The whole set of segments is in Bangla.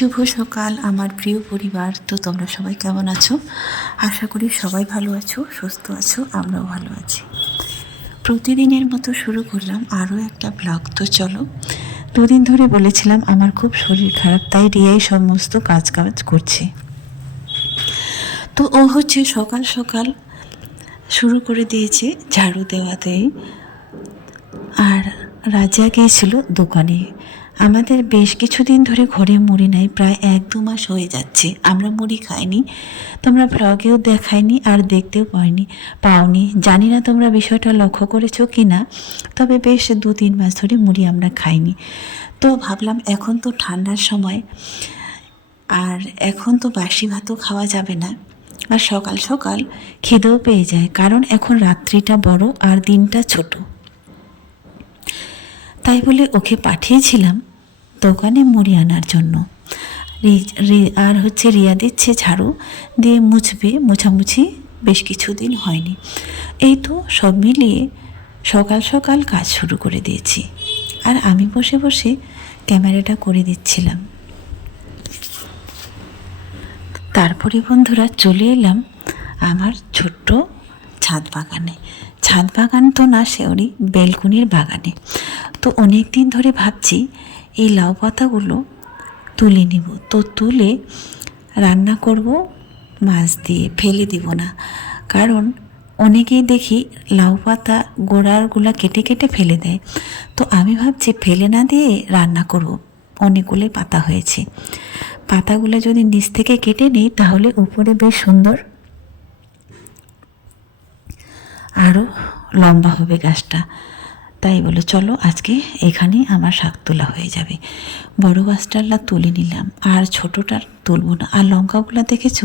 শুভ সকাল, আমার প্রিয় পরিবার। তো তোমরা সবাই কেমন আছো? আশা করি সবাই ভালো আছো, সুস্থ আছো, আমরাও ভালো আছি। প্রতিদিনের মতো শুরু করলাম আরও একটা ব্লগ। তো চলো, দুদিন ধরে বলেছিলাম আমার খুব শরীর খারাপ, তাই রিয়াই সমস্ত কাজ কাজ করছে। তো ও হচ্ছে সকাল সকাল শুরু করে দিয়েছে ঝাড়ু দেওয়াতেই। আর রাজা গিয়েছিল দোকানে। আমাদের বেশ কিছুদিন ধরে ঘরে মুড়ি নাই, প্রায় এক দু মাস হয়ে যাচ্ছে। আমরা মুড়ি খাইনি, তোমরা ব্লগেও দেখাইনি আর দেখতেও পাইনি, পাওনি। জানি না তোমরা বিষয়টা লক্ষ্য করেছ কি না তবে বেশ দু তিন মাস ধরে মুড়ি আমরা খাইনি। তো ভাবলাম এখন তো ঠান্ডার সময়, আর এখন তো বাসি ভাতও খাওয়া যাবে না। আর সকাল সকাল খিদেও পেয়ে যায়, কারণ এখন রাত্রিটা বড় আর দিনটা ছোট। তাই বলে ওকে পাঠিয়েছিলাম দোকানে মুড়ি আনার জন্য। আর হচ্ছে রিয়া দিচ্ছে ঝাড়ু দিয়ে মুছবে, মোছামুছি বেশ কিছুদিন হয়নি। এই তো সব মিলিয়ে সকাল সকাল কাজ শুরু করে দিয়েছি। আর আমি বসে বসে ক্যামেরাটা করে দিচ্ছিলাম। তারপরে বন্ধুরা চলে এলাম আমার ছোট্ট ছাদ বাগানে। ছাদ বাগান তো না সেওরি বেলকুনির বাগানে। তো অনেক দিন ধরে ভাবছি এই লাউ পাতাগুলো তুলে নিব। তো তুলে রান্না করব, মাছ দিয়ে ফেলে দিব না। কারণ অনেকেই দেখি লাউ পাতা গোড়ারগুলা কেটে কেটে ফেলে দেয়। তো আমি ভাবছি ফেলে না দিয়ে রান্না করব। অনেকগুলো পাতা হয়েছে। পাতাগুলো যদি নিচ থেকে কেটে নিই তাহলে উপরে বেশ সুন্দর আরও লম্বা হবে গাছটা। তাই বলে, চলো আজকে এখানে আমার শাক তোলা হয়ে যাবে। বড় গাছটাল্লা তুলে নিলাম। আর ছোটোটার তুলবো না। আর লঙ্কাগুলো দেখেছ?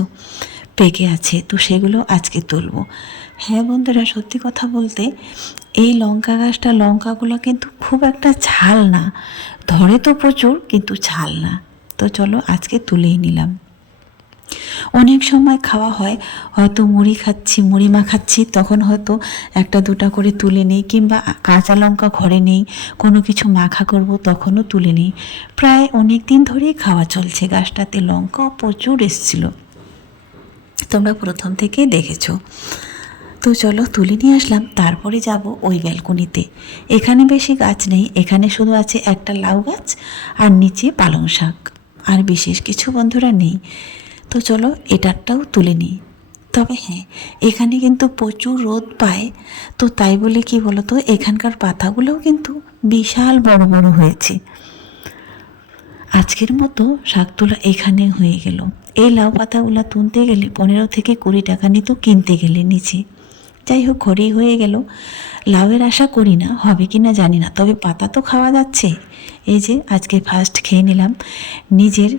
পেকে আছে। তো সেগুলো আজকে তুলবো। হ্যাঁ বন্ধুরা, সত্যি কথা বলতে এই লঙ্কা গাছটা, লঙ্কাগুলো কিন্তু খুব একটা ঝাল না। ধরে তো প্রচুর, কিন্তু ঝাল না। তো চলো আজকে তুলেই নিলাম। অনেক সময় খাওয়া হয়, হয়তো মুড়ি খাচ্ছি, মুড়ি মাখাচ্ছি তখন হয়তো একটা দুটা করে তুলে নিই কিংবা কাঁচা লঙ্কা ঘরে নেই, কোনো কিছু মাখা করব তখনও তুলে নিই। প্রায় অনেক দিন ধরেই খাওয়া চলছে, গাছটাতে লঙ্কা প্রচুর এসছিল। তোমরা প্রথম থেকেই দেখেছ। তো চলো তুলে নিয়ে আসলাম, তারপরে যাব ওই ব্যালকনিতে। এখানে বেশি গাছ নেই, এখানে শুধু আছে একটা লাউ গাছ আর নিচে পালং শাক। আর বিশেষ কিছু বন্ধুরা নেই। তো চলো এটারটাও তুলে নিই। তবে হ্যাঁ এখানে কিন্তু প্রচুর রোদ পায়। তো তাই বলে কি বলতো, এখানকার পাতাগুলোও কিন্তু বিশাল বড় বড় হয়েছে। আজকের মতো শাক তোলা এখানে হয়ে গেল। এই লাউ পাতাগুলো তুলতে গেলে পনেরো থেকে কুড়ি টাকা নিত কিনতে গেলে নিচে। যাই হোক, ঘরেই হয়ে গেল। লাউয়ের আশা করি না, হবে কি না জানি না, তবে পাতা তো খাওয়া যাচ্ছে। এই যে, আজকে ফার্স্ট খেয়ে নিলাম। নিজের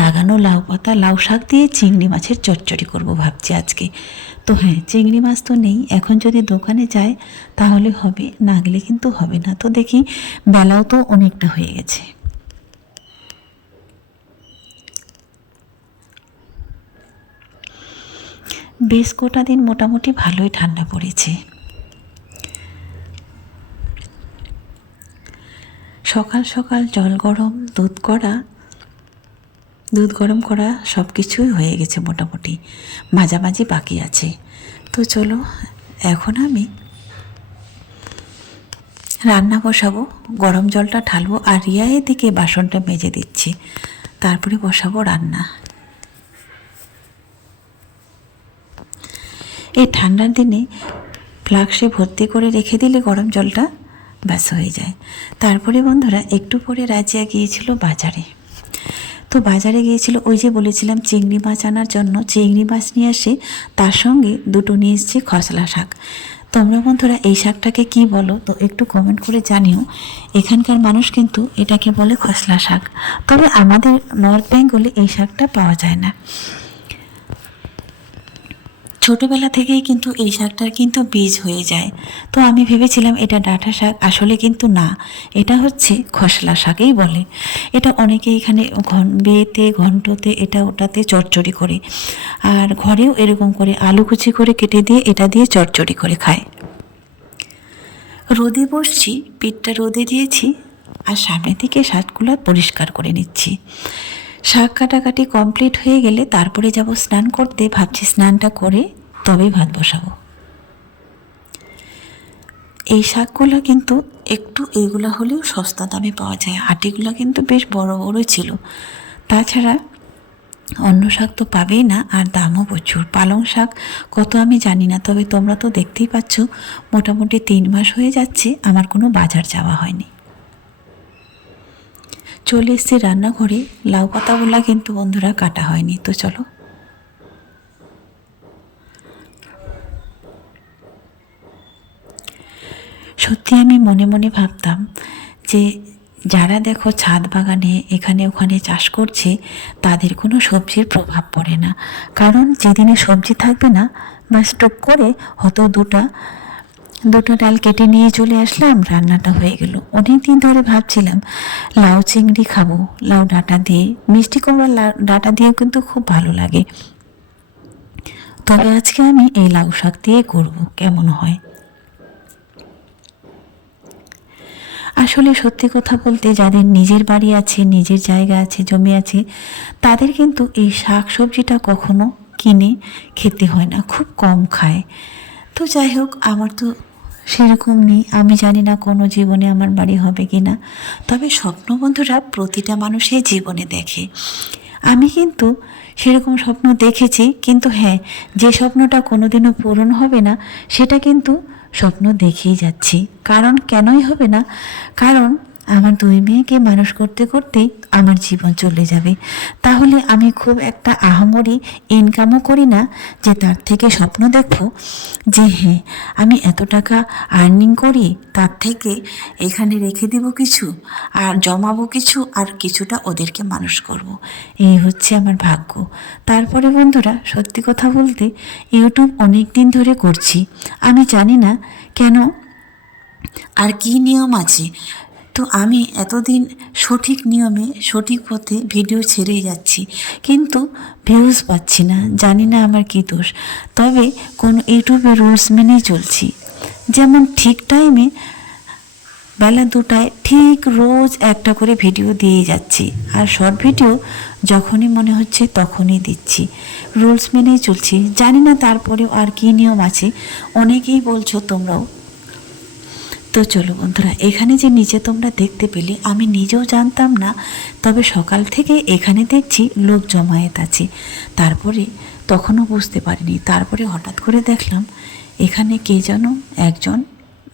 লাগানো লাউ পাতা, লাউ শাক দিয়ে চিংড়ি মাছের চচ্চড়ি করব ভাবছি আজকে। তো হ্যাঁ চিংড়ি মাছ তো নেই। এখন যদি দোকানে যায় তাহলে হবে, না গেলে কিন্তু হবে না। তো দেখি, বেলাও তো অনেকটা হয়ে গেছে। বেশ গোটা দিন মোটামুটি ভালোই ঠান্ডা পড়েছে। সকাল সকাল জল গরম, দুধ করা দুধ গরম করা সব কিছুই হয়ে গেছে মোটামুটি। মাঝামাঝি বাকি আছে। তো চলো, এখন আমি রান্না বসাবো, গরম জলটা ঢালবো আর রিয়া এদিকে বাসনটা মেজে দিচ্ছি। তারপরে বসাবো রান্না। এই ঠান্ডার দিনে ফ্লাক্সে ভর্তি করে রেখে দিলে গরম জলটা ব্যাস হয়ে যায়। তারপরে বন্ধুরা, একটু পরে রাজিয়া গিয়েছিল বাজারে। তো বাজারে গিয়েছিল, ওই যে বলেছিলাম চিংড়ি মাছ আনার জন্য। চিংড়ি মাছ নিয়ে আসে, তার সঙ্গে দুটো নিয়ে এসছে খসলা শাক। তোমরা বন্ধুরা, এই শাকটাকে কি বলো? তো একটু কমেন্ট করে জানিও। এখানকার মানুষ কিন্তু এটাকে বলে খসলা শাক। তবে আমাদের নর্থ বেঙ্গলে এই শাকটা পাওয়া যায় না। ছোটোবেলা থেকেই কিন্তু এই শাকটার কিন্তু বীজ হয়ে যায়। তো আমি ভেবেছিলাম এটা ডাঁটা শাক, আসলে কিন্তু না। এটা হচ্ছে খসলা শাকেই বলে। এটা অনেকে এখানে ঘন বিয়েতে, ঘন্টতে, এটা ওটাতে চচ্চড়ি করে। আর ঘরেও এরকম করে আলু কুচি করে কেটে দিয়ে এটা দিয়ে চচ্চড়ি করে খায়। রোদে বসছি, পিঠটা রোদে দিয়েছি, আর সামনের দিকে শাকগুলো পরিষ্কার করে নিচ্ছি। শাক কাটাকাটি কমপ্লিট হয়ে গেলে তারপরে যাব স্নান করতে। ভাবছি স্নানটা করে তবেই ভাত বসাবো। এই শাকগুলো কিন্তু একটু এগুলো হলেও সস্তা দামে পাওয়া যায়। আটিগুলো কিন্তু বেশ বড় বড় ছিল। তাছাড়া অন্য শাক তো পাবেই না, আর দামও প্রচুর। পালং শাক কত আমি জানি না, তবে তোমরা তো দেখতেই পাচ্ছ, মোটামুটি তিন মাস হয়ে যাচ্ছে, আমার কোনো বাজার যাওয়া হয়নি। চলে এসছি রান্নাঘরে। লাউ পাতাগুলা কিন্তু বন্ধুরা কাটা হয়নি, তো চলো। সত্যি আমি মনে মনে ভাবতাম যে যারা দেখো ছাদ বাগানে এখানে ওখানে চাষ করছে, তাদের কোনো সবজির প্রভাব পড়ে না। কারণ যেদিনে সবজি থাকবে না বা স্টক করে হয়তো দুটা দুটো ডাল কেটে নিয়ে চলে আসলাম, রান্নাটা হয়ে গেল। অনেক দিন ধরে ভাবছিলাম, লাউ চিংড়ি খাব, লাউ ডাঁটা দিয়ে। মিষ্টি কুমড়া ডাঁটা দিয়ে কিন্তু খুব ভালো লাগে। তবে আজকে আমি এই লাউ শাক দিয়ে করব, কেমন হয়? আসলে সত্যি কথা বলতে যাদের নিজের বাড়ি আছে, নিজের জায়গা আছে, জমি আছে, তাদের কিন্তু এই শাক সবজিটা কখনো কিনে খেতে হয় না, খুব কম খায়। তো যাই হোক, আমার তো সেরকম নেই। আমি জানি না কোনো জীবনে আমার বাড়ি হবে কি না তবে স্বপ্ন বন্ধুরা প্রতিটা মানুষই জীবনে দেখে। আমি কিন্তু সেরকম স্বপ্ন দেখেছি, কিন্তু হ্যাঁ যে স্বপ্নটা কোনোদিনও পূরণ হবে না, সেটা কিন্তু স্বপ্ন দেখেই যাচ্ছি। কারণ কেনই হবে না? কারণ আমার দুই মেয়েকে মানুষ করতে করতেই আমার জীবন চলে যাবে। তাহলে আমি খুব একটা আহামরি ইনকামও করি না, যে তার থেকে স্বপ্ন দেখো যে হ্যাঁ আমি এত টাকা আর্নিং করি, তার থেকে এখানে রেখে দেব কিছু, আর জমাবো কিছু, আর কিছুটা ওদেরকে মানুষ করব। এই হচ্ছে আমার ভাগ্য। তারপরে বন্ধুরা, সত্যি কথা বলতে, ইউটিউব অনেক দিন ধরে করছি। আমি জানি না কেন, আর কি নিয়ম আছে? তো আমি এতদিন সঠিক নিয়মে সঠিক পথে ভিডিও ছেড়েই যাচ্ছি। কিন্তু ভিউজ পাচ্ছি না, জানি না আমার কী দোষ। তবে কোন ইউটিউবে রুলস মেনেই চলছি। যেমন ঠিক টাইমে বেলা দুটায় ঠিক রোজ একটা করে ভিডিও দিয়ে যাচ্ছি। আর শর্ট ভিডিও যখনই মনে হচ্ছে তখনই দিচ্ছি। রুলস মেনেই চলছি। জানি না তারপরেও আর কী নিয়ম আছে। অনেকেই বলছো তোমরাও তো চলো বন্ধুরা, এখানে যে নিচে তোমরা দেখতে পেলে, আমি নিজেও জানতাম না, তবে সকাল থেকে এখানে দেখছি লোক জমায়েত আছে। তারপরে তখনও বুঝতে পারিনি, তারপরে হঠাৎ করে দেখলাম এখানে কে যেন একজন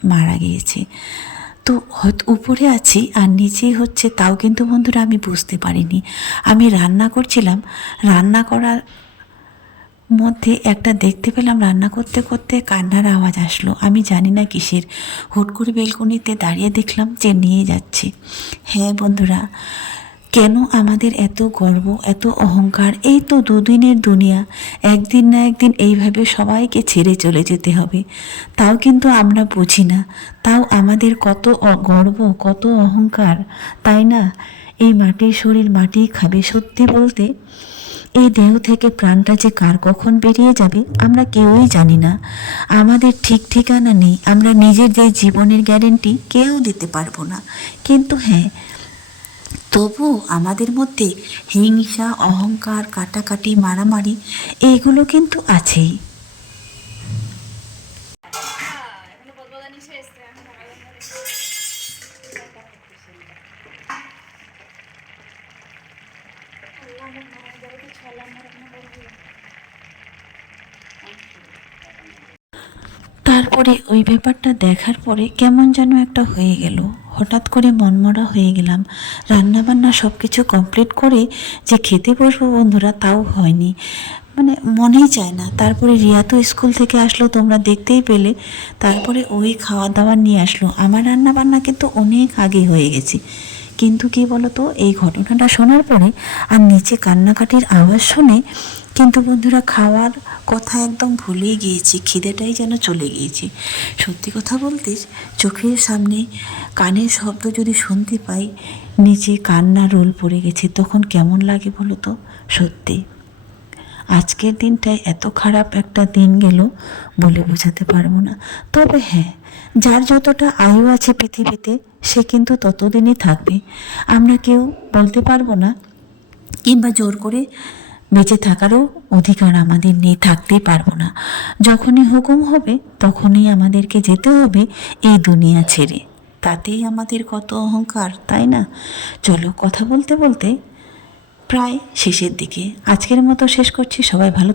মারা গিয়েছে। তো হয়তো উপরে আছি আর নিচেই হচ্ছে তাও কিন্তু বন্ধুরা আমি বুঝতে পারিনি। আমি রান্না করছিলাম, রান্না করার মধ্যে একটা দেখতে পেলাম রান্না করতে করতে কান্নার আওয়াজ আসলো। আমি জানি না কিসের। হুট করে বেলকনিতে দাঁড়িয়ে দেখলাম যে নিয়ে যাচ্ছে। হ্যাঁ বন্ধুরা, কেন আমাদের এত গর্ব, এত অহংকার? এই তো দুদিনের দুনিয়া। একদিন না একদিন এইভাবে সবাইকে ছেড়ে চলে যেতে হবে। তাও কিন্তু আমরা বুঝি না। তাও আমাদের কত গর্ব, কত অহংকার। তাই না? এই মাটির শরীর মাটি খাবে সত্যি বলতে? এই দেহ থেকে প্রাণটা যে কার কখন বেরিয়ে যাবে, আমরা কেউই জানি না। আমাদের ঠিক ঠিকানা নেই, আমরা নিজের যে জীবনের গ্যারেন্টি কেউ দিতে পারব না। কিন্তু হ্যাঁ তবু আমাদের মধ্যে হিংসা, অহংকার, কাটাকাটি, মারামারি এইগুলো কিন্তু আছেই এখনও বদবদানি শেষ তো আমি সকালে তারপরে ওই ব্যাপারটা দেখার পরে কেমন যেন একটা হয়ে গেল। হঠাৎ করে মনমরা হয়ে গেলাম। রান্না বান্না সব কিছু কমপ্লিট করে যে খেতে বসবো বন্ধুরা তাও হয়নি। মানে মনেই চায় না। তারপরে রিয়া তো স্কুল থেকে আসলো, তোমরা দেখতেই পেলে। তারপরে ওই খাওয়া দাওয়া নিয়ে আসলো। আমার রান্না বান্না কিন্তু অনেক আগে হয়ে গেছে। কিন্তু কি বলতো, এই ঘটনাটা শোনার পরে আর নিচে কান্নাকাটির আওয়াজ শুনে কিন্তু বন্ধুরা খাওয়ার কথা একদম ভুলেই গিয়েছি, খিদেটাই যেন চলে গিয়েছে। সত্যি কথা বলতে চোখের সামনে কানের শব্দ যদি শুনতে পাই, নিচে কান্না রোল পড়ে গেছে, তখন কেমন লাগে বলো তো? সত্যি। আজকের দিনটায় এত খারাপ একটা দিন গেল বলে বোঝাতে পারব না। তবে হ্যাঁ যার যতটা আয়ু আছে পৃথিবীতে, সে কিন্তু ততদিনই থাকবে। আমরা কেউ বলতে পারব না, কিংবা জোর করে বেঁচে থাকারও অধিকার আমাদের নেই থাকতেই পারব না। যখনই হুকুম হবে, তখনই আমাদেরকে যেতে হবে এই দুনিয়া ছেড়ে। তাতেই আমাদের কত অহংকার, তাই না? চলো কথা বলতে বলতে প্রায় শেষের দিকে। আজকের মতো শেষ করছি। সবাই ভালো